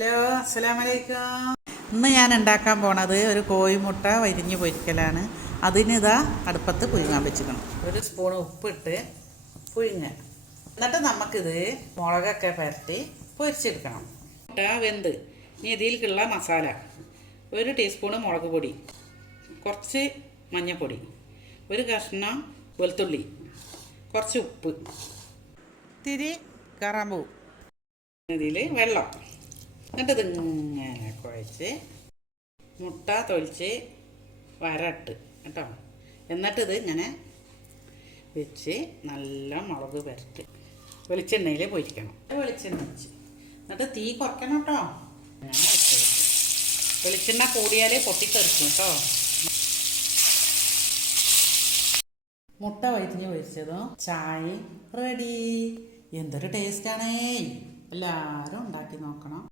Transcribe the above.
Hello അസ്സലാമലൈക്കും. ഇന്ന് ഞാൻ ഉണ്ടാക്കാൻ പോണത് ഒരു കോഴിമുട്ട വരിഞ്ഞ് പൊരിക്കലാണ്. അതിനിതാ അടുപ്പത്ത് പുഴുങ്ങാൻ വെച്ചിക്കണം ഒരു സ്പൂൺ ഉപ്പിട്ട് പുഴുങ്ങ. എന്നിട്ട് നമുക്കിത് മുളകൊക്കെ പരട്ടി പൊരിച്ചെടുക്കണം. മുട്ട വെന്ത്. ഇനി ഇതിലേക്കുള്ള മസാല. ഒരു ടീസ്പൂണ് മുളക് പൊടി. കുറച്ച് മഞ്ഞൾപ്പൊടി. ഒരു കഷ്ണം വെളുത്തുള്ളി. കുറച്ച് ഉപ്പ്. തിരി കറമ്പൂ. ഇതിൽ വെള്ളം. എന്നിട്ട് ഇതിങ്ങനെ കുഴച്ച് മുട്ട തൊലിച്ച് വരട്ട് കേട്ടോ. എന്നിട്ട് ഇത് ഇങ്ങനെ വെച്ച് നല്ല മുളക് പുരട്ട് വെളിച്ചെണ്ണയിൽ പൊരിക്കണം. വെളിച്ചെണ്ണ വെച്ച് എന്നിട്ട് തീ കുറയ്ക്കണം കേട്ടോ. ഞാൻ. വെളിച്ചെണ്ണ കൂടിയാലേ പൊട്ടിത്തെറിക്കും കേട്ടോ. മുട്ട വൈറ്റിഞ്ഞ് പൊരിച്ചതും ചായ റെഡി എന്തൊരു ടേസ്റ്റാണേ എല്ലാവരും ഉണ്ടാക്കി നോക്കണം.